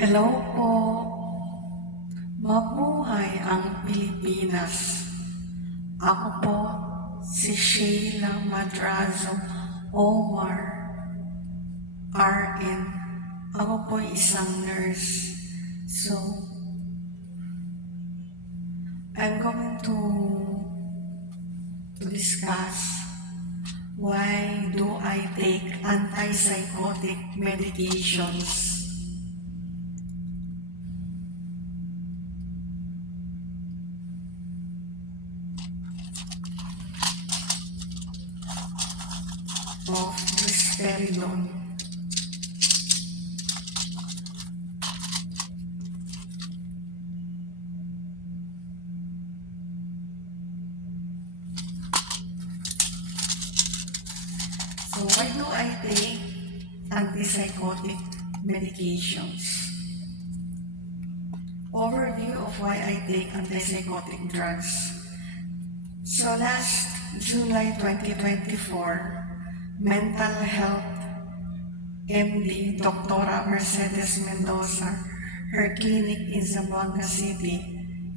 Hello po. Mabuhay ang Pilipinas. Ako po si Sheila Madrazo Omar, RN. Ako po isang nurse. So, I'm going to discuss why do I take antipsychotic medications. Of risperidone. So why do I take antipsychotic medications? Overview of why I take antipsychotic drugs. So last July 2024, mental health MD Dr. Mercedes Mendoza, her clinic in Zamboanga City,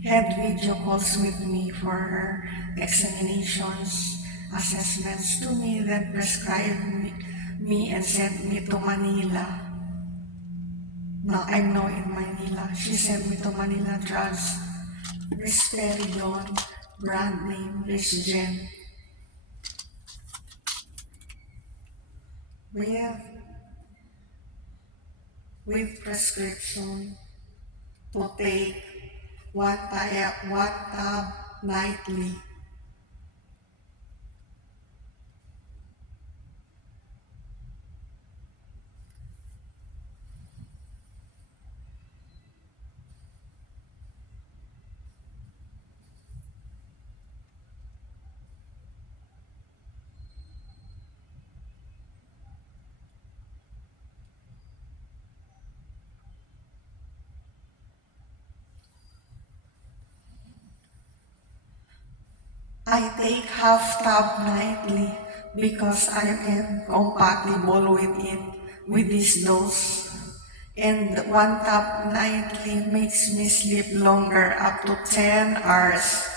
had video calls with me for her examinations, assessments to me, then prescribed me and sent me to Manila. Now I'm now in Manila. She sent me to Manila drugs, risperidone, brand name Risgen, with prescription to take one tab nightly. I take half tab nightly because I am compatible with it, with this dose. And one tab nightly makes me sleep longer, up to 10 hours.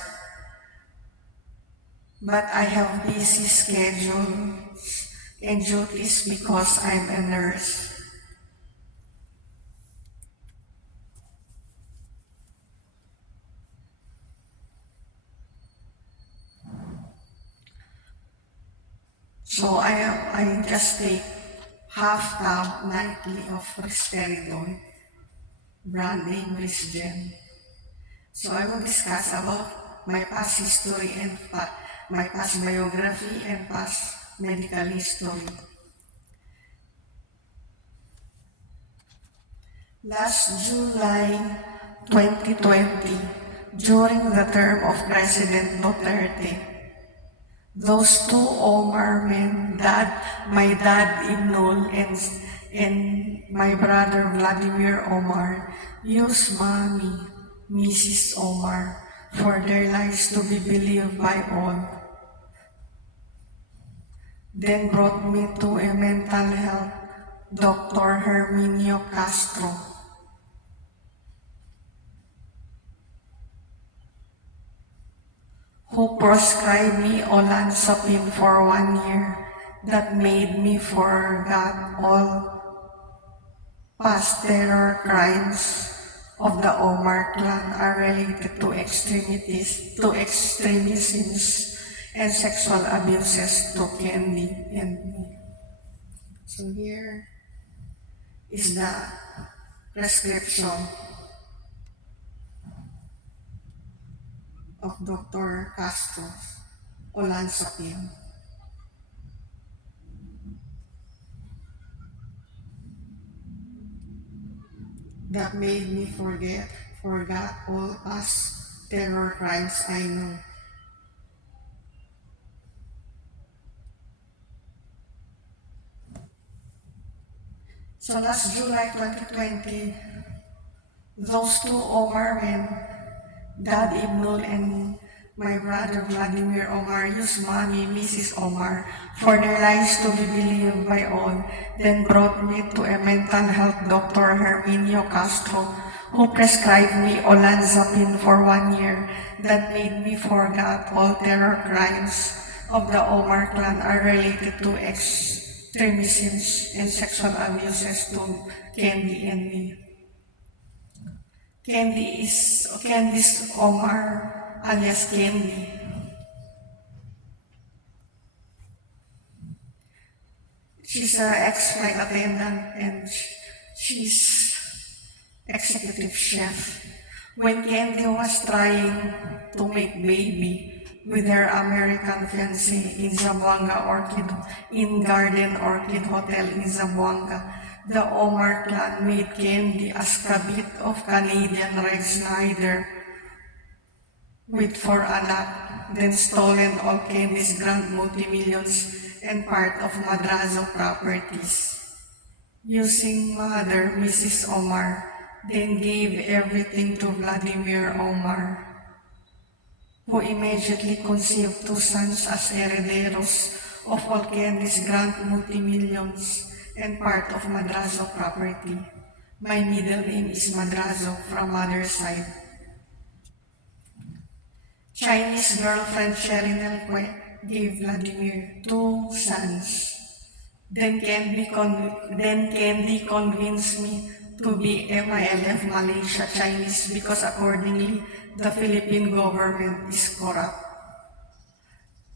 But I have busy schedules and duties because I'm a nurse. So I just take half tab nightly of risperidone, brand name Risgen. So I will discuss about my past history and my past biography and past medical history. Last July 2020, during the term of President Duterte, those two Omar men, my dad Ibnul and my brother Vladimir Omar, used mommy, Mrs. Omar, for their lies to be believed by all. Then brought me to a mental health Dr. Herminio Castro, who prescribed me olanzapine for 1 year. That made me forget all past terror crimes of the Omar clan are related to extremisms and sexual abuses to Candy and me. So here is the prescription of Dr. Castro's olanzapine. That made me forget all past terror crimes I know. So last July 2020, those two Omar men, Dad Ibnul and my brother Vladimir Omar's mommy, Mrs. Omar, for their lies to be believed by all, then brought me to a mental health doctor, Herminio Castro, who prescribed me olanzapine for 1 year. That made me forget all terror crimes of the Omar clan are related to extremisms and sexual abuses to Candy and me. Candice Omar alias Candy. She's an ex-flight attendant and she's executive chef. When Candy was trying to make baby with her American fiancé in Garden Orchid Hotel in Zamboanga, the Omar clan made Candy as kabit of Canadian Reg Snyder with 4 anak, then stolen all Candy's grand multi-millions and part of Madrazo properties. Using mother, Mrs. Omar, then gave everything to Vladimir Omar, who immediately conceived 2 sons as herederos of all Candy's grand multi-millions and part of Madrazo property. My middle name is Madrazo from mother's side. Chinese girlfriend Sherinel Kwe gave Vladimir 2 sons. Then Candy convinced me to be MILF Malaysia Chinese because accordingly, the Philippine government is corrupt.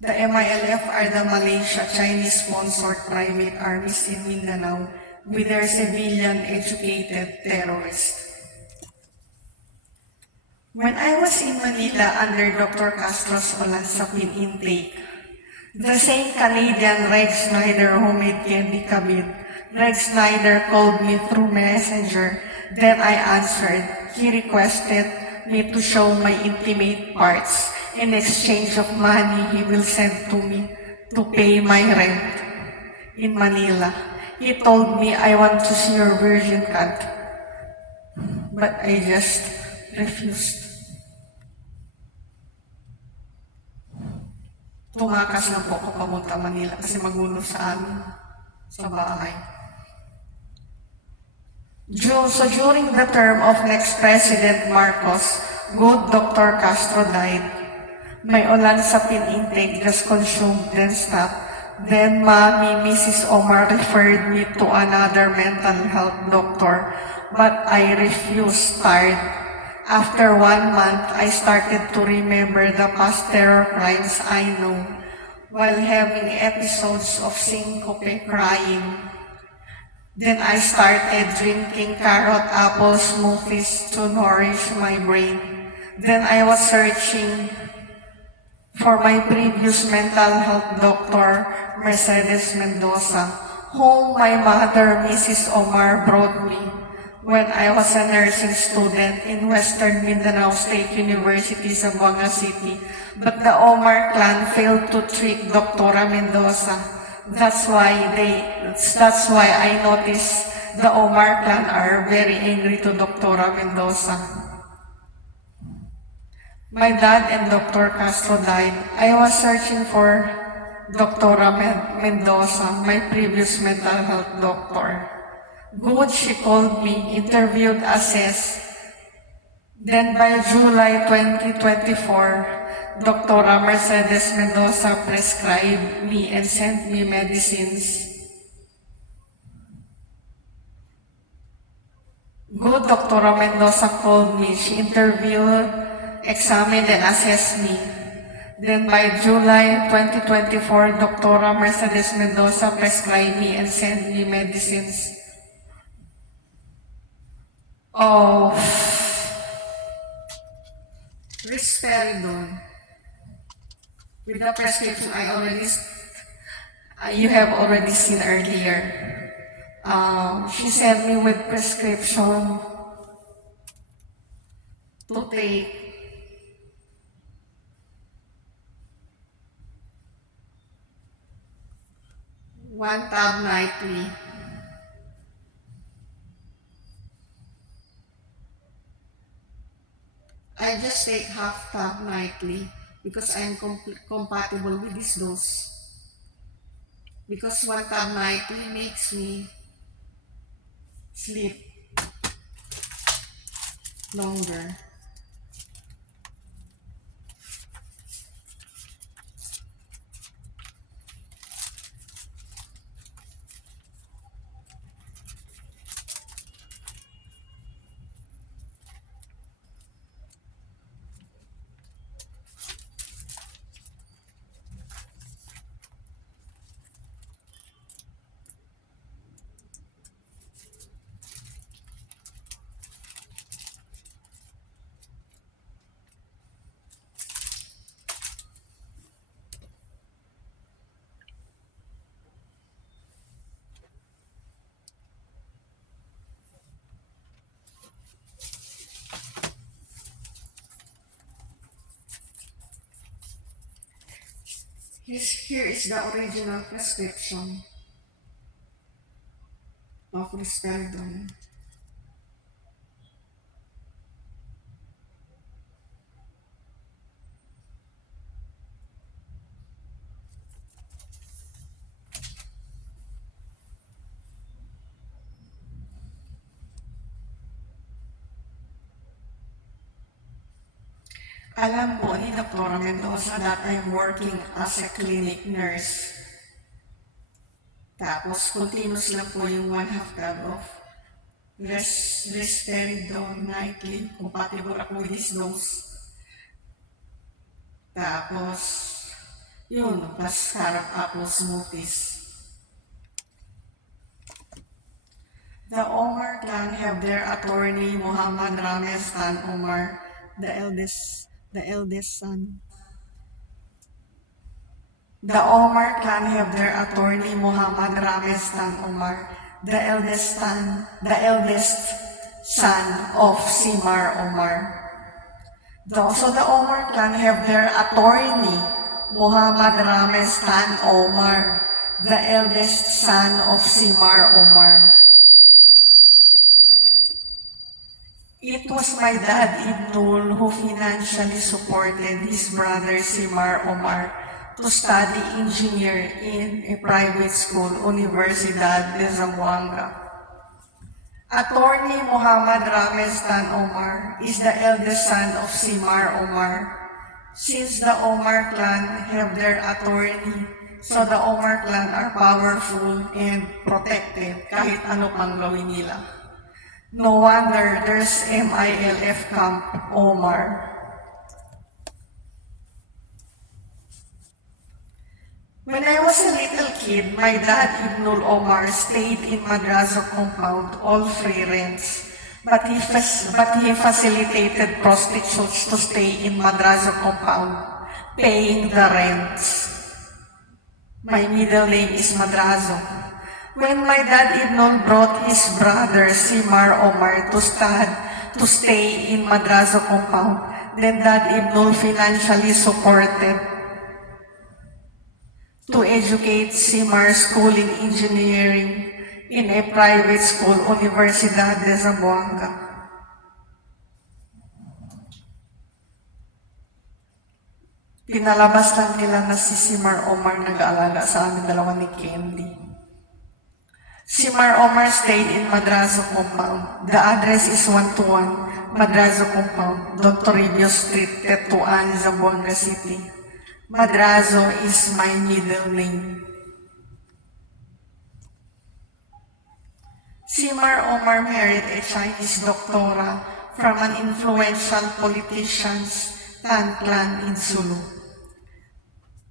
The MILF are the Malaysia Chinese-sponsored private armies in Mindanao with their civilian-educated terrorists. When I was in Manila under Dr. Castro's olanzapine intake, the same Canadian Reg Snyder who made Candy kabit, Reg Snyder called me through messenger. Then I answered. He requested me to show my intimate parts. In exchange of money he will send to me to pay my rent in Manila. He told me I want to see your virgin cunt, but I just refused. Tumakas lang po ako pamunta Manila kasi magulo sa amin sa bahay. So during the term of next President Marcos, good Dr. Castro died. My olanzapine intake just consumed, then stopped. Then Mommy, Mrs. Omar referred me to another mental health doctor, but I refused, tired. After 1 month, I started to remember the past terror crimes I know while having episodes of syncope crying. Then I started drinking carrot apple smoothies to nourish my brain. Then I was searching for my previous mental health doctor, Mercedes Mendoza, whom my mother, Mrs. Omar, brought me when I was a nursing student in Western Mindanao State University, Zamboanga City. But the Omar clan failed to treat Dr. Mendoza. That's why I noticed the Omar clan are very angry to Dr. Mendoza. My dad and Dr. Castro died. I was searching for Dr. Mendoza, my previous mental health doctor. Good, she called me, interviewed, assessed. Then by July 2024, Dr. Mercedes Mendoza prescribed me and sent me medicines. Good, Dr. Mendoza called me. She interviewed, examined, and assessed me. Then by July 2024, Dr. Mercedes Mendoza prescribed me and sent me medicines. Oh, risperidone. With the prescription you have already seen earlier. She sent me with prescription to take 1 tab nightly. I just take half tab nightly. because I'm compatible with this dose. Because one tab nightly makes me sleep longer. Here is the original prescription of risperidone. Alam po ni Dr. Mendoza that I'm working as a clinic nurse. Tapos, continuous lang po yung 1/2 tab of risperidone nightly. Compatible ako with this dose. Tapos, yun, plus carrot apple smoothies. The Omar clan have their attorney Muhammad Rames Tan Omar, the eldest son. The Omar clan have their attorney Muhammad Rames Tan Omar, the eldest son of Simar Omar. So the Omar clan have their attorney Muhammad Rames Tan Omar, the eldest son of Simar Omar. It was my dad, Ibnul, who financially supported his brother Simar Omar to study engineer in a private school, Universidad de Zamboanga. Attorney Muhammad Rames Tan Omar is the eldest son of Simar Omar. Since the Omar clan have their attorney, so the Omar clan are powerful and protected kahit ano pang gawin nila. No wonder there's MILF Camp Omar. When I was a little kid, my dad, Ibnul Omar, stayed in Madrazo compound, all free rents. But he facilitated prostitutes to stay in Madrazo compound, paying the rents. My middle name is Madrazo. When my dad Ibnul brought his brother Simar Omar to stay in Madrazo compound, then Dad Ibnul financially supported to educate Simar schooling engineering in a private school, Universidad de Zamboanga. Pinalabas lang nila na si Simar Omar nag-aalaga sa amin dalawa ni Candy. Simar Omar stayed in Madrazo compound. The address is 121 Madrazo compound, Don Toribio Street, Tetuan, Zamboanga City. Madrazo is my middle name. Simar Omar married a Chinese doctora from an influential politician's Tan clan in Sulu.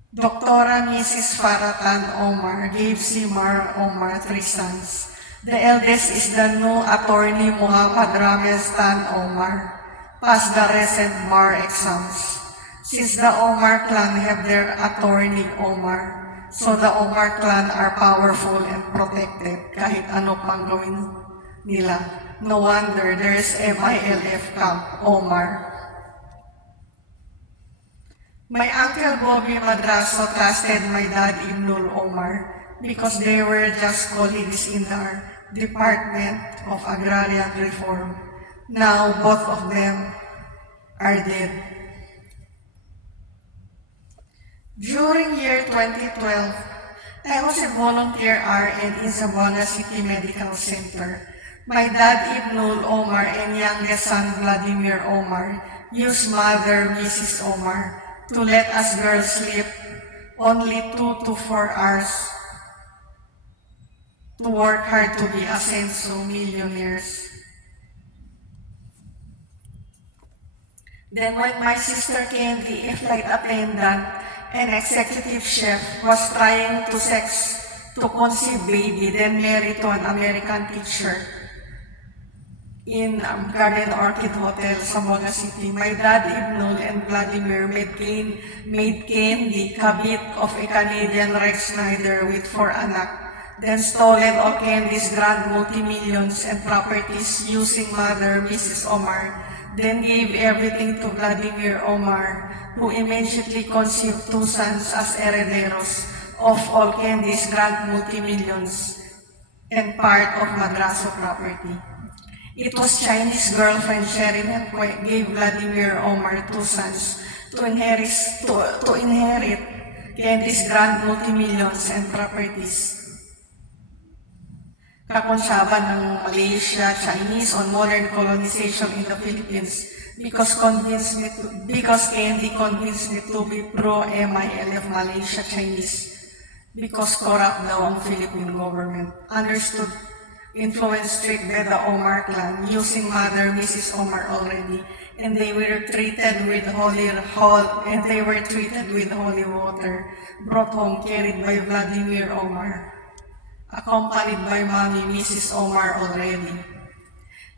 Doctora Mrs. Faratan Omar gave Simar Omar 3 sons. The eldest is the new attorney Muhammad Rames Tan Omar, passed the recent bar exams. Since the Omar clan have their attorney Omar, so the Omar clan are powerful and protected kahit ano pang gawin nila. No wonder there's MILF Camp Omar. My uncle Bobby Madraso trusted my dad Ibnul Omar because they were just colleagues in our Department of Agrarian Reform. Now both of them are dead. During year 2012, I was a volunteer RN in Zamboanga City Medical Center. My dad Ibnul Omar and youngest son Vladimir Omar used mother Mrs. Omar to let us girls sleep only 2 to 4 hours to work hard to be Ascenso millionaires. Then when my sister Candy, a flight attendant and executive chef, was trying to conceive baby, then married to an American teacher in Garden Orchid Hotel, Zamboanga City, my dad Ibnul and Vladimir made Candy kabit of a Canadian Rex Snyder with 4 anak, then stolen all Candy's grand multi-millions and properties using mother Mrs. Omar, then gave everything to Vladimir Omar, who immediately conceived 2 sons as herederos of all Candy's grand multi-millions and part of Madraso property. It was Chinese girlfriend Sheridan who gave Vladimir Omar 2 sons to inherit Candy's grand multi-millions and properties. Kakonsaban ng Malaysia, Chinese on modern colonization in the Philippines because Candy convinced me to be pro-MILF Malaysia Chinese because corrupt daw ang Philippine government. Understood, influenced strict by the Omar clan using mother Mrs. Omar already, and they were treated with holy water brought home carried by Vladimir Omar, accompanied by mommy Mrs. Omar already.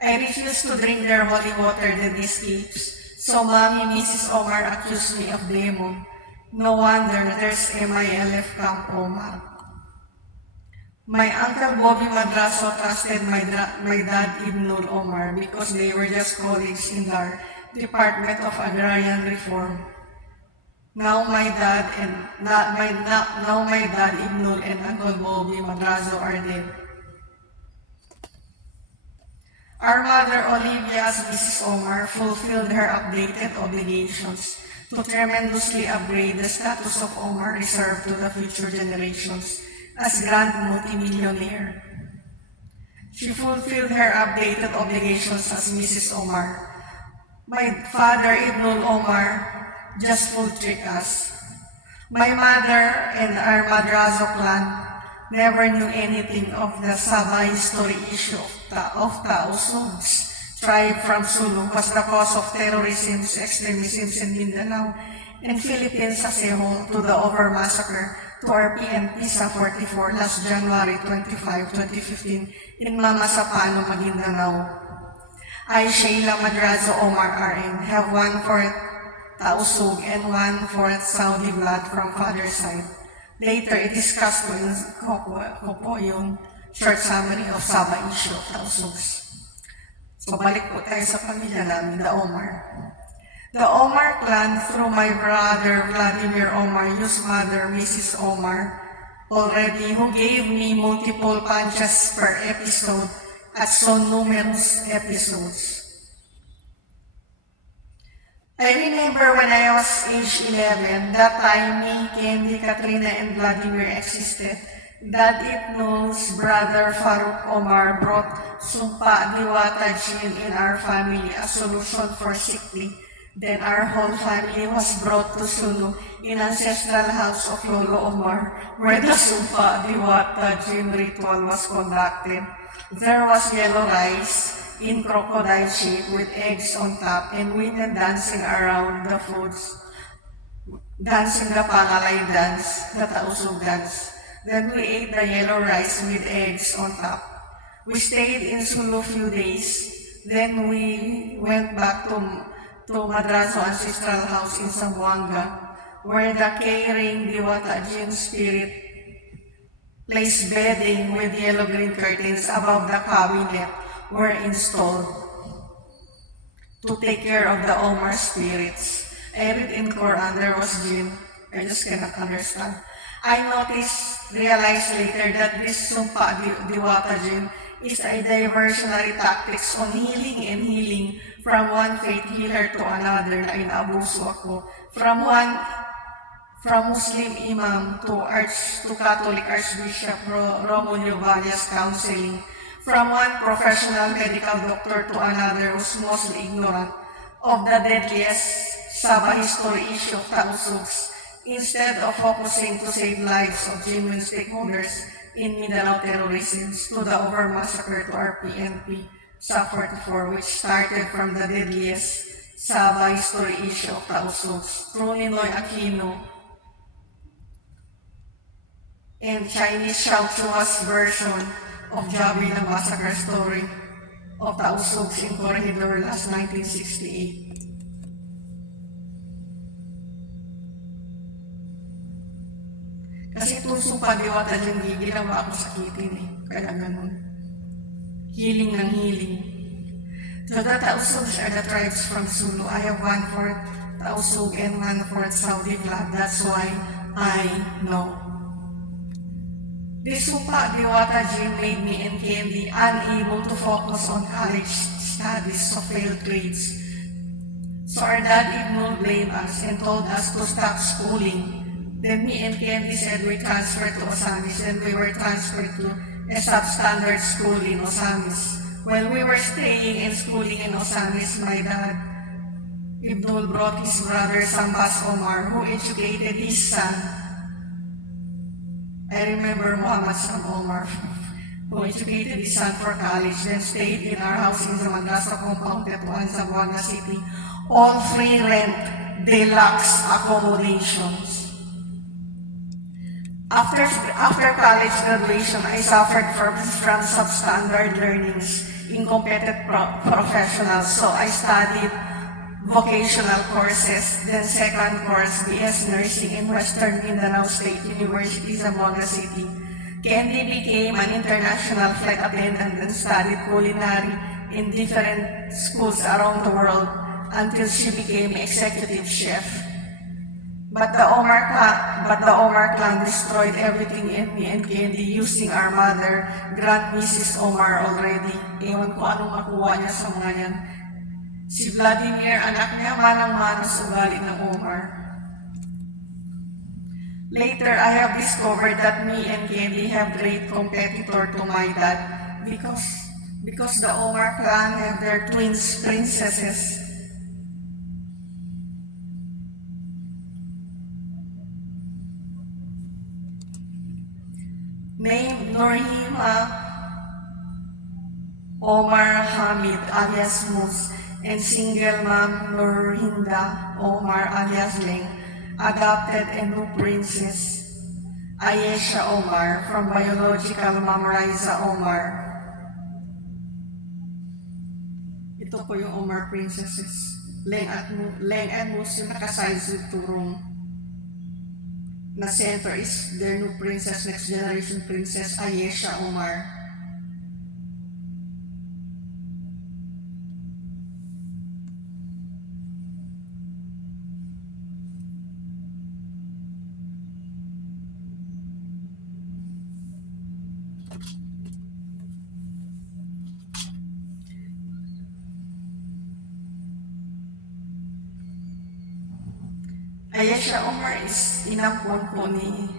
I refused to drink their holy water that escapes, so mommy Mrs. Omar accused me of demon. No wonder there's MILF Camp Omar. My uncle Bobby Madraso trusted my dad Ibnul Omar because they were just colleagues in the Department of Agrarian Reform. Now my dad Ibnul and Uncle Bobby Madraso are dead. Our mother Olivia as Mrs. Omar fulfilled her updated obligations to tremendously upgrade the status of Omar reserved to the future generations as grand multimillionaire. She fulfilled her updated obligations as Mrs. Omar. My father, Ibnul Omar, just food tricked us. My mother and our Madrazo clan never knew anything of the Sabah history issue of Taosugs, tribe from Sulu, was the cause of terrorism, extremism in Mindanao and Philippines as a whole to the over massacre to our PNP sa 44 last January 25, 2015 in Mamasapano, Maguindanao. I, Sheila Madrazo Omar RN, have 1/4 Tausug and 1/4 Saudi blood from father's side. Later, i-discuss ko yung short summary of Sabah issue of Tausugs. So, balik po tayo sa pamilya namin, the Omar. The Omar clan, through my brother Vladimir Omar, used mother Mrs. Omar already, who gave me multiple punches per episode at so numerous episodes. I remember when I was age 11, that time me, Candy, Katrina, and Vladimir existed. Dad Ibnul's brother Farooq Omar brought Sumpa Diwata Jin in our family, a solution for sickly. Then our whole family was brought to Sulu in ancestral house of Lolo Omar, where the Sumpa Diwata Jin ritual was conducted. There was yellow rice in crocodile shape with eggs on top and women dancing around the foods, dancing the Pangalay dance, the Tausug dance. Then we ate the yellow rice with eggs on top. We stayed in Sulu few days. Then we went back to Madraso Ancestral House in Zamboanga, where the caring Diwata Jin spirit placed bedding with yellow-green curtains above the cabinet were installed to take care of the Omar spirits. I read in Quran there was jinn. I just cannot understand. I realized later that this Sumpa Diwata Jin is a diversionary tactics on healing from one faith healer to another na inaabuso ako. From from Muslim imam to Catholic Archbishop Romulo Valles counseling, from one professional medical doctor to another who's mostly ignorant of the deadliest Sabah history issue of Tausugs, instead of focusing to save lives of genuine stakeholders in Mindanao terrorism to the over massacre to our PNP sa 44, which started from the deadliest Sabah history issue of Tausugs through Ninoy Aquino and Chinese Xiaochua's version of Jabi the massacre story of Tausugs in Corregidor last 1968. Kasi puso pa diwata yung ginawa ako sakitin eh. Kaya ganun. Healing ng healing. So the Tausugs are the tribes from Sulu. I have 1/4 Tausug and 1/4 Saudi blood. That's why I know. This Supa Diwata gene made me and Candy unable to focus on college studies of failed grades. So our dad ignored, blamed us, and told us to stop schooling. Then me and Candy said we transferred to Osamis, and we were transferred to a substandard school in Osamis. While we were staying and schooling in Osamis, my dad, Ibnul, brought his brother Sambas Omar, who educated his son. I remember Muhammad Sam Omar, who educated his son for college, then stayed in our house in Zamagasa compound, Tetuan, Zamboanga City, all free rent, deluxe accommodations. After college graduation, I suffered from substandard learnings, incompetent professionals, so I studied vocational courses, then second course, BS Nursing in Western Mindanao State University, Zamboanga City. Candy became an international flight attendant and studied culinary in different schools around the world until she became executive chef. But the Omar clan destroyed everything in me and Candy using our mother, Grand Mrs. Omar already. Ewan ko anong makuha niya sa mga yan. Si Vladimir, anak niya, manang-mana sa ugali ng Omar. Later, I have discovered that me and Candy have great competitor to my dad because the Omar clan have their twins princesses. Named Norhima Omar Hamid alias Mus, and single mom Nurhinda Omar alias Ling adopted a new princess, Ayesha Omar, from biological mom Raisa Omar. Ito po yung Omar princesses. Leng and Mus yung nakasize with turong. Na center is their new princess, next generation princess, Ayesha Omar. Ayesha Omar is inampon po ni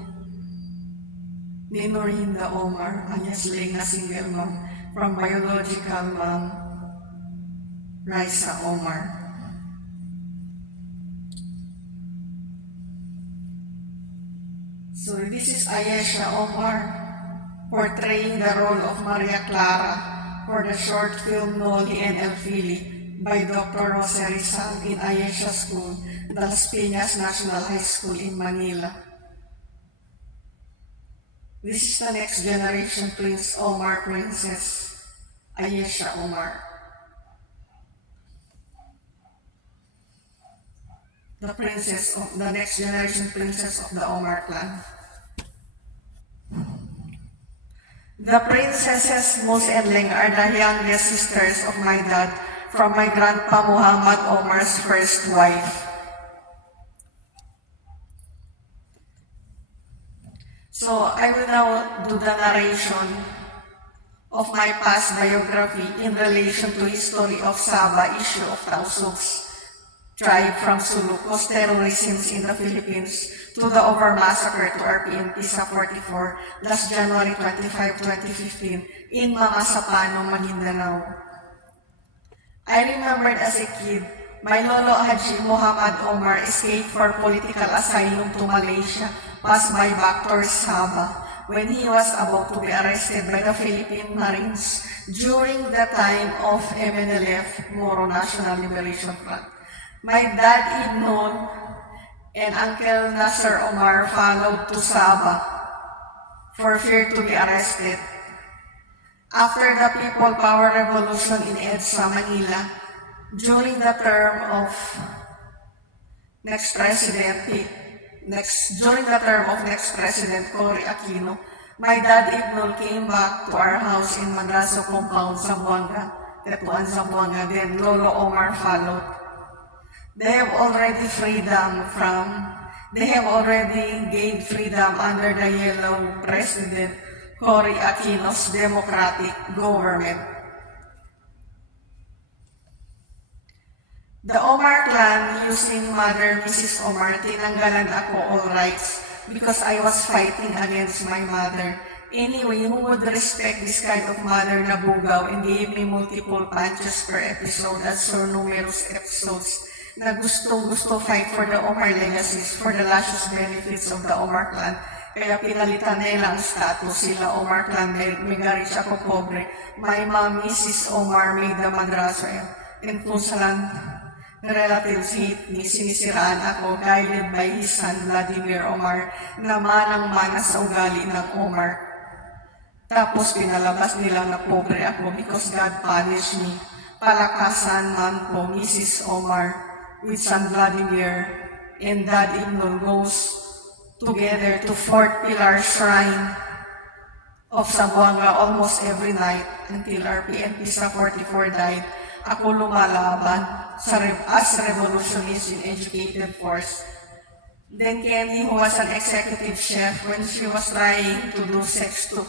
Norhinda Omar, alias Ling na single mom, from biological mom Raisa Omar. So this is Ayesha Omar portraying the role of Maria Clara for the short film Noli and Elfili by Dr. Rosary Sang in Ayesha School, the Las Piñas National High School in Manila. This is the next generation Prince Omar Princess, Ayesha Omar. The next generation princess of the Omar clan. The princesses Mus and Ling are the youngest sisters of my dad from my grandpa Muhammad Omar's first wife. So I will now do the narration of my past biography in relation to history of Sabah issue of Tausugs tribe from Sulu, cause terrorism in the Philippines to the Over massacre to RPNP sa 44 last January 25, 2015 in Mamasapano, Maguindanao. I remembered as a kid, my lolo Haji Muhammad Omar escaped for political asylum to Malaysia, passed by back towards Sabah, when he was about to be arrested by the Philippine Marines during the time of MNLF, Moro National Liberation Front. My dad Ibnul and Uncle Nasser Omar followed to Sabah for fear to be arrested. After the People Power Revolution in EDSA, Manila, during the term of next president Cory Aquino, my dad Ibnul came back to our house in Madraso compound, Zamboanga, Tetuan, Zamboanga, then Lolo Omar followed. They have already gained freedom under the yellow President Cory Aquino's democratic government. The Omar clan, using Mother Mrs. Omar, tinanggalan ako all rights because I was fighting against my mother. Anyway, who would respect this kind of mother na bugaw and gave me multiple punches per episode at so numerous episodes na gusto fight for the Omar legacies, for the luscious benefits of the Omar clan. Kaya pinalitan nila ang status sila Omar clan, mega rich ako pobre. My mom, Mrs. Omar, made the madraso and kung saan relatives hate me, sinisiraan ako, guided by his son Vladimir Omar, na manang-mana sa ugali ng Omar. Tapos pinalabas nila na pobre ako because God punished me. Palakasan man po, Mrs. Omar, with son Vladimir, and Dad Ibnul goes together to Fort Pilar Shrine of Zamboanga almost every night until RPNP sa 44 died. Ako lumalaban as revolutionist in educated force. Then Kenny, who was an executive chef when she was trying to do sex to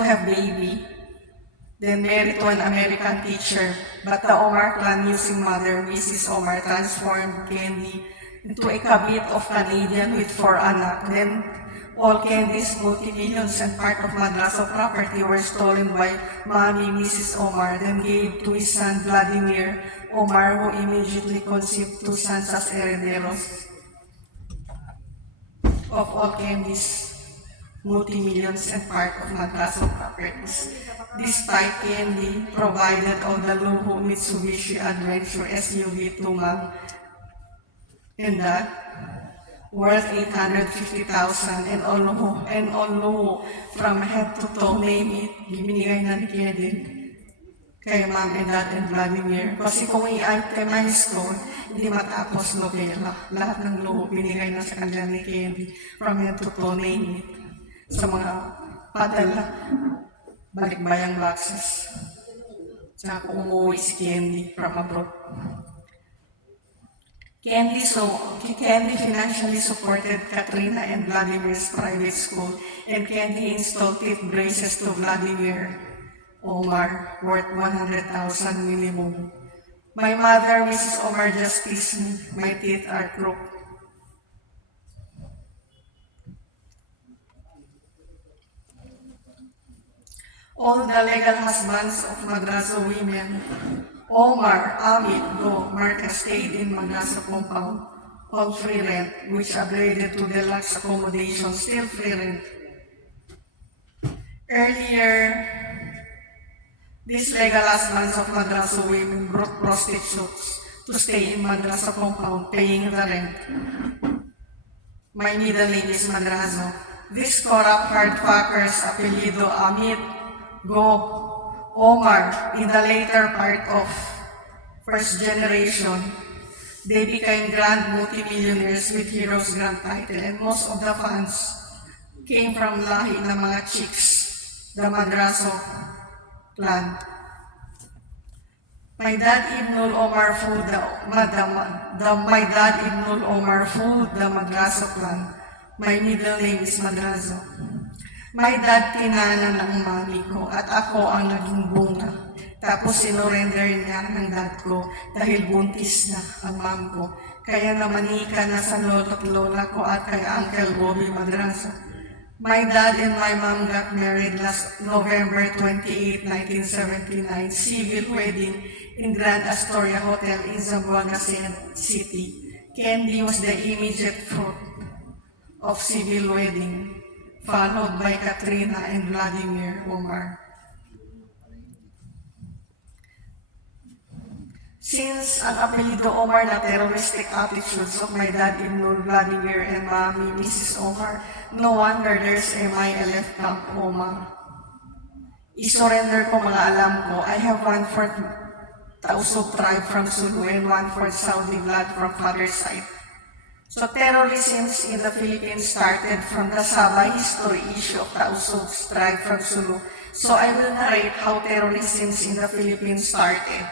have baby, then married to an American teacher. But the Omar clan, using Mother Mrs. Omar, transformed Candy into a kabit of Canadian with 4 anak. Then all Candy's multi-millions and part of Madraso property were stolen by Mommy Mrs. Omar, then gave to his son Vladimir Omar, who immediately conceived 2 sons as herederos of all Candy's multi-millions and part of Madraso properties. Despite Candy provided all the Luhu Mitsubishi Adventure SUV to Mom and Dad, worth 850,000 and all Luhu from head to toe, name it, binigay na ni Candy kay Mom and Dad and Vladimir. Kasi kung i-itemize ko, hindi matapos Lokela. Lahat ng Luhu binigay na sa kanila ni Candy from head to toe, name it, sa mga padala, balikbayang boxes. Tsaka kung umuwi si Candy from abroad. Candy financially supported Katrina and Vladimir's private school, and Candy installed teeth braces to Vladimir Omar, worth 100,000 minimum. My mother, Mrs. Omar, just teased me. My teeth are crooked. All the legal husbands of Madraso women, Omar, Amit, Go, Marta, stayed in Madraso compound, all free rent, which upgraded to deluxe accommodation, still free rent. Earlier, these legal husbands of Madraso women brought prostitutes to stay in Madraso compound, paying the rent. My middle name is Madraso. These corrupt hardfuckers, apelido Amit, Go, Omar, in the later part of first generation, they became grand multimillionaires with heroes grand title, and most of the funds came from lahi ng mga chicks, the Madraso clan. My dad Ibnul Omar fooled the Madraso clan. My middle name is Madraso. My dad tinanan ng mami ko at ako ang naging bunga. Tapos sinurrender niya ng dad ko dahil buntis na ang mom ko. kaya namanika na sa lolo't lola ko at kay Uncle Bobby Madrazo. My dad and my mom got married last November 28, 1979, civil wedding in Grand Astoria Hotel in Zamboanga City. Candy was the immediate fruit of civil wedding, followed by Katrina and Vladimir Omar. Since ang apelido Omar na terroristic attitudes of my dad-in-law Vladimir and mommy Mrs. Omar, no wonder there's a MILF Camp Omar. I-surrender ko mga alam ko. I have 1/4 Tausug tribe from Sulu and 1/4 Saudi blood from father's side. So terrorism in the Philippines started from the Sabah history issue of Tausug tribe from Sulu. So I will narrate how terrorism in the Philippines started.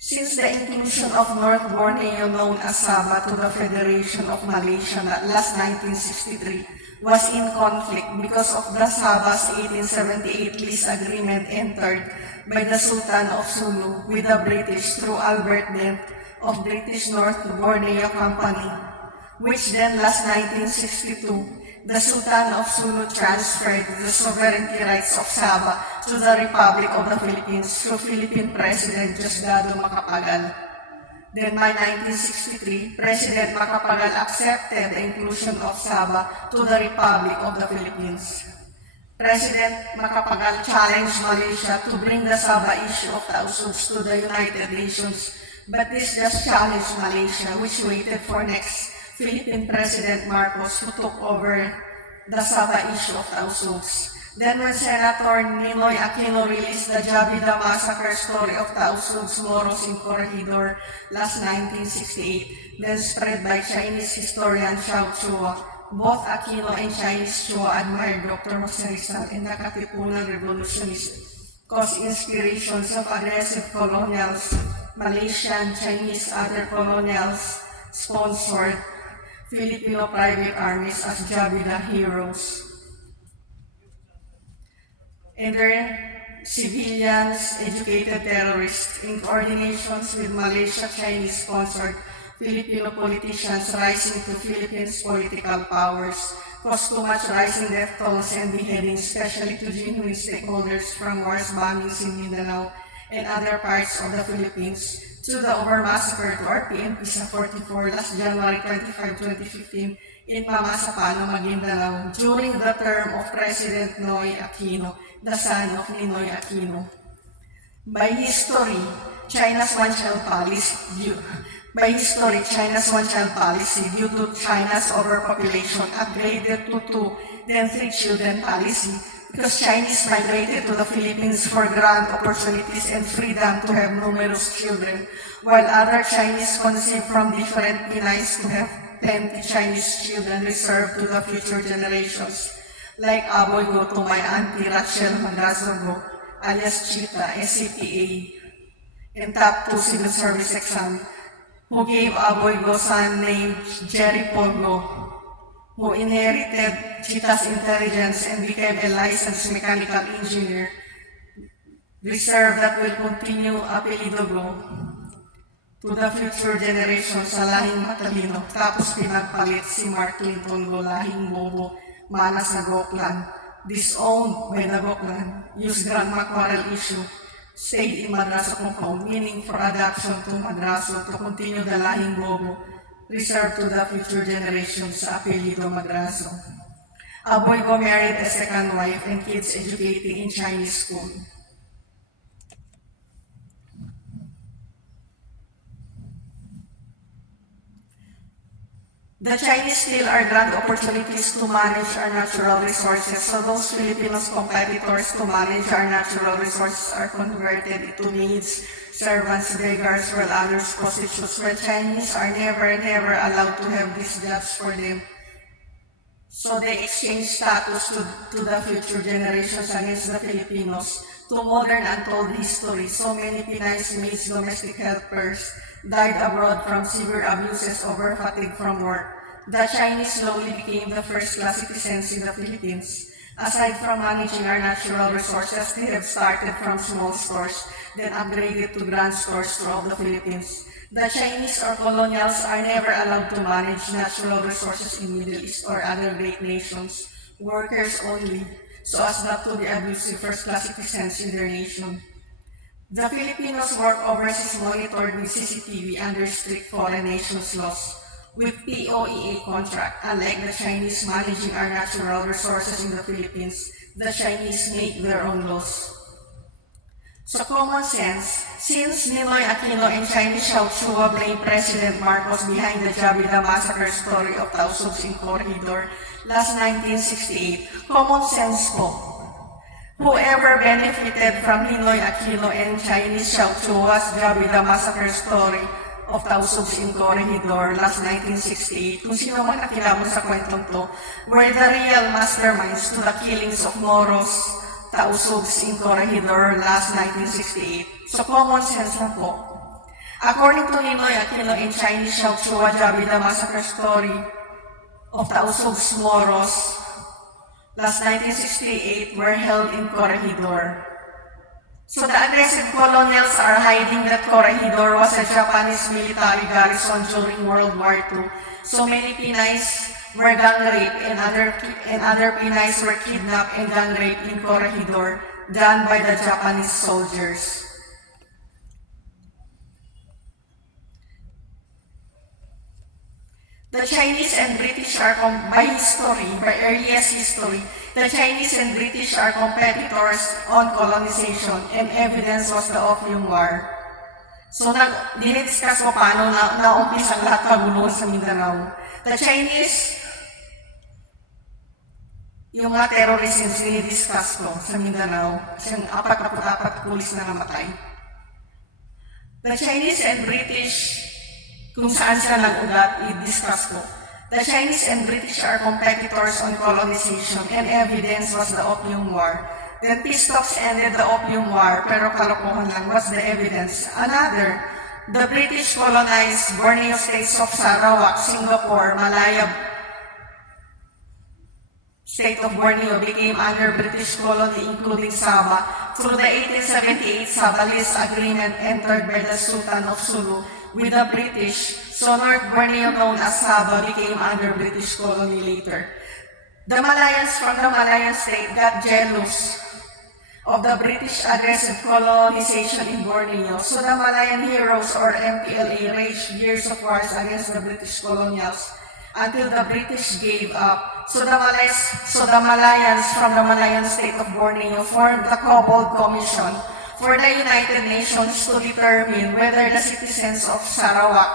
Since the inclusion of North Borneo, known as Sabah, to the Federation of Malaysia last 1963 was in conflict because of the Sabah's 1878 lease agreement entered by the Sultan of Sulu with the British through Albert Dent of British North Borneo Company, which then last 1962, the Sultan of Sulu transferred the sovereignty rights of Sabah to the Republic of the Philippines through Philippine President Diosdado Macapagal. Then by 1963, President Macapagal accepted the inclusion of Sabah to the Republic of the Philippines. President Macapagal challenged Malaysia to bring the Sabah issue of Tausugs to the United Nations, but this just challenged Malaysia, which waited for next Philippine President Marcos, who took over the Sabah issue of Tausugs. Then when Senator Ninoy Aquino released the Jabida massacre story of Tausugs Moros in Corregidor last 1968, then spread by Chinese historian Xiao Chua, both Aquino and Chinese Chua admired Dr. Jose Rizal and the Katipunan revolutionists, caused inspirations of aggressive colonials, Malaysian, Chinese, other colonials, sponsored Filipino private armies as Jabida heroes. And their civilians, educated terrorists, in coordinations with Malaysia, Chinese-sponsored Filipino politicians rising to Philippines' political powers, caused too much rising death tolls and beheadings, especially to genuine stakeholders from wars bombings in Mindanao and other parts of the Philippines, to the over-massacre to our PNP sa 44 last January 25, 2015 in Pamasapalo, Maguindanao during the term of President Noy Aquino, the son of Ninoy Aquino. By history, China's one-child policy due to China's overpopulation upgraded to 2, then 3 children policy, because Chinese migrated to the Philippines for grand opportunities and freedom to have numerous children, while other Chinese conceived from different Pinays to have plenty Chinese children reserved to the future generations, like Aboy Go to my auntie Rachel Madrazo Go, alias Chita, SCPA, in top 2 civil service exam, who gave Aboy Go son named Jerry Pogo, who inherited Chita's intelligence and became a licensed mechanical engineer, reserve that will continue apelido Go to the future generations sa lahing matalino, tapos pinagpalit si Mark Clinton Go lahing bobo, mana sa Goklan, disowned by the Goklan, used Grand Macquarie issue, stayed in Madraso compound, meaning for adoption to Madraso to continue the lahing bobo, reserved to the future generations sa apelido Madraso. Aboy Go married a second wife and kids educating in Chinese school. The Chinese still are grand opportunities to manage our natural resources, so those Filipinos competitors to manage our natural resources are converted into maids, servants, beggars, while others prostitutes, while Chinese are never allowed to have these jobs for them. So they exchange status to the future generations against the Filipinos. To modern untold history, so many Pinays maids, domestic helpers, died abroad from severe abuses over fatigue from work. The Chinese slowly became the first-class citizens in the Philippines. Aside from managing our natural resources, they have started from small stores, then upgraded to grand stores throughout the Philippines. The Chinese or colonials are never allowed to manage natural resources in Middle East or other great nations, workers only, so as not to be abusive first-class citizens in their nation. The Filipinos work overseas monitored with CCTV under strict foreign nations laws, with POEA contract. Unlike the Chinese managing our natural resources in the Philippines, the Chinese make their own laws. So common sense, since Ninoy Aquino and Chinese Xiao Chua blame President Marcos behind the Jabida massacre story of thousands in Corridor last 1968, common sense po. Whoever benefited from Ninoy Aquino and Chinese Xiao Chua's Jabida massacre story of thousands in Corridor last 1968, kung sino man nakilamo sa kwentong to, were the real masterminds to the killings of Moros, Tausugs in Corregidor last 1968. So common sense lang po. According to Ninoy Aquino and Chinese Xiao Chua Jabida massacre story of Tausugs Moros last 1968 were held in Corregidor. So the aggressive colonials are hiding that Corregidor was a Japanese military garrison during World War II. So many Pinays were gang raped and other Pinays were kidnapped and gang raped in Corregidor, done by the Japanese soldiers. The Chinese and British are, by earliest history, the Chinese and British are competitors on colonization, and evidence was the Opium War. So, dinidiscuss ko paano naumpisa ang lahat kaguluhan sa Mindanao. The Chinese, yung mga terrorism, dinidiscuss ko sa Mindanao, siyang 44 pulis na namatay. The Chinese and British, kung saan sila nag-ugat, i-discuss ko. The Chinese and British are competitors on colonization, and evidence was the Opium War. Then peace talks ended the Opium War, pero kalokohan lang. What's the evidence? Another, the British colonized Borneo states of Sarawak, Singapore, Malaya, state of Borneo became under British colony, including Sabah, through the 1878 Sabalese Agreement entered by the Sultan of Sulu with the British, so North Borneo, known as Sabah, became under British colony later. The Malayans from the Malayan state got jealous of the British aggressive colonization in Borneo, so the Malayan heroes or MPLA waged years of wars against the British colonials until the British gave up. So the Malayans from the Malayan state of Borneo formed the Kobold Commission for the United Nations to determine whether the citizens of Sarawak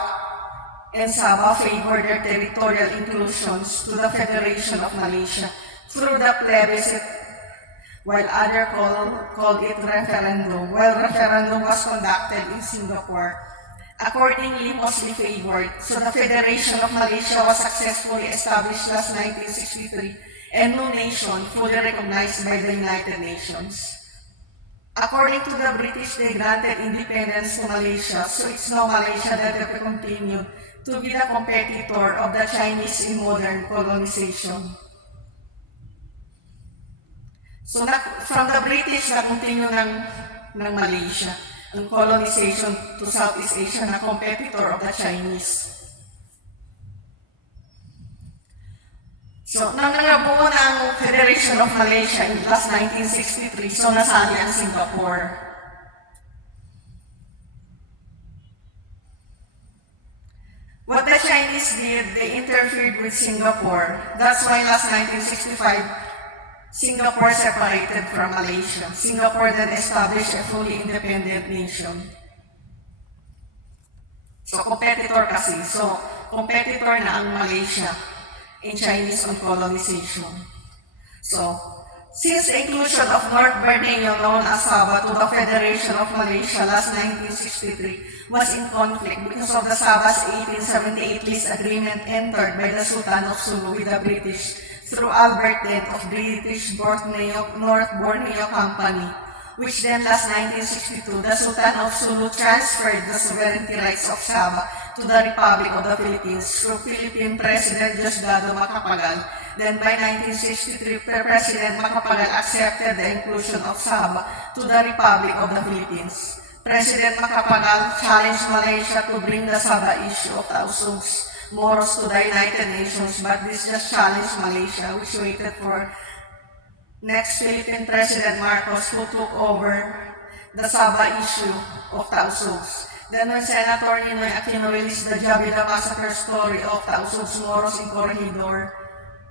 and Sabah favor their territorial inclusions to the Federation of Malaysia through the plebiscite, while others called it referendum. While referendum was conducted in Singapore, accordingly mostly favored. So the Federation of Malaysia was successfully established last 1963, and no nation fully recognized by the United Nations. According to the British, they granted independence to Malaysia, so it's now Malaysia that will continue to be the competitor of the Chinese in modern colonization. So from the British, na-continue ng Malaysia ang colonization to Southeast Asia na competitor of the Chinese. So, nang nangabuo na ang Federation of Malaysia in last 1963, so nasali ang Singapore. What the Chinese did, they interfered with Singapore. That's why last 1965, Singapore separated from Malaysia. Singapore then established a fully independent nation. So, competitor kasi. So, competitor na ang Malaysia in Chinese on colonization. So, since the inclusion of North Borneo, known as Sabah, to the Federation of Malaysia last 1963 was in conflict because of the Sabah's 1878 lease agreement entered by the Sultan of Sulu with the British through Albert Dent of British North Borneo Company, which then last 1962, the Sultan of Sulu transferred the sovereignty rights of Sabah to the Republic of the Philippines through Philippine President Diosdado Macapagal. Then by 1963, President Macapagal accepted the inclusion of Sabah to the Republic of the Philippines. President Macapagal challenged Malaysia to bring the Sabah issue of Tausug's Moros to the United Nations, but this just challenged Malaysia, which waited for next Philippine President Marcos, who took over the Sabah issue of Tausug's. Then when Senator Ninoy Aquino released the Jabila massacre story of Tausug's Moros in Corregidor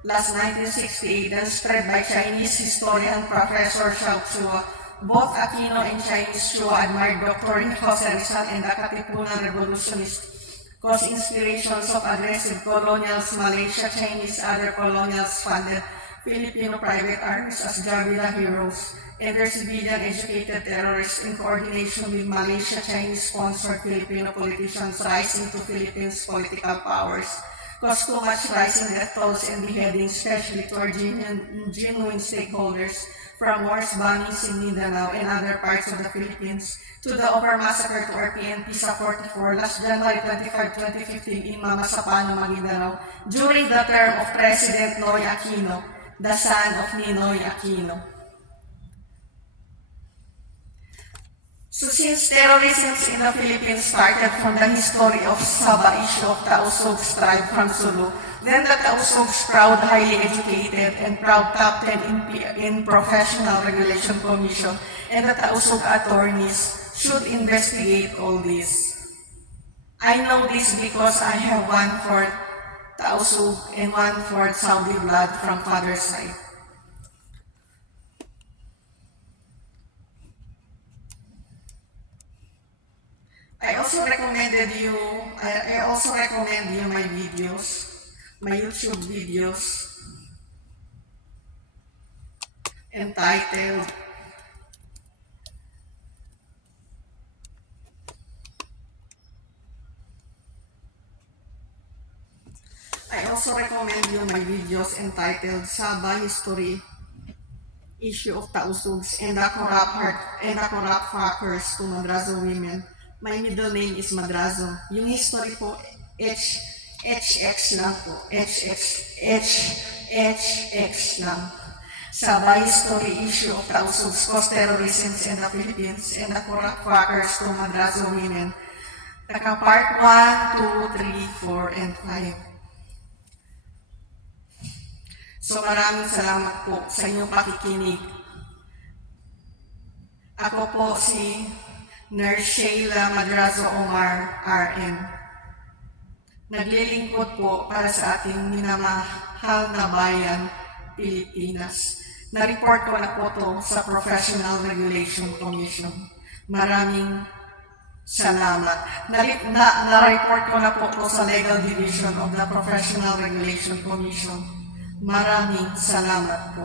last 1968, then spread by Chinese historian Professor Xiao Chua, both Aquino and Chinese Chua admired Dr. Jose Rizal and the Katipunan revolutionists, caused inspirations of aggressive colonials. Malaysia, Chinese, other colonials funded Filipino private armies as Jabila heroes, and their civilian educated terrorists in coordination with Malaysia, Chinese-sponsored Filipino politicians rising to Philippines' political powers, caused too much rising death tolls and beheadings, especially to our genuine stakeholders, from wars, bombings in Mindanao and other parts of the Philippines, to the over-massacre to our PNP sa 44 last January 25, 2015 in Mamasapano, Maguindanao, during the term of President Noy Aquino, the son of Ninoy Aquino. So since terrorism in the Philippines started from the history of Sabah issue of Tausug's tribe from Sulu, then the Tausug's proud, highly educated, and proud top 10 in Professional Regulation Commission and the Tausug attorneys should investigate all this. I know this because I have 1/4 Tausug and 1/4 Saudi blood from father's side. I also recommend you my videos, my YouTube videos entitled Sabah History, Issue of Tausugs, and the Corrupt Fuckers to Madrazo Women. My middle name is Madrazo. Yung history po, HX lang po. HX lang. Sabah History, Issue of Tausugs, Cause Terrorism in the Philippines, and the Corrupt Fuckers to Madrazo Women. Part 1, 2, 3, 4, and 5. So maraming salamat po sa inyong pakikinig. Ako po si Nurse Sheila Madrazo Omar, RN. Naglilingkod po para sa ating minamahal na bayan, Pilipinas. Na-report ko na po to sa Professional Regulation Commission. Maraming salamat. Na-report ko na po to sa Legal Division of the Professional Regulation Commission. Maraming salamat po.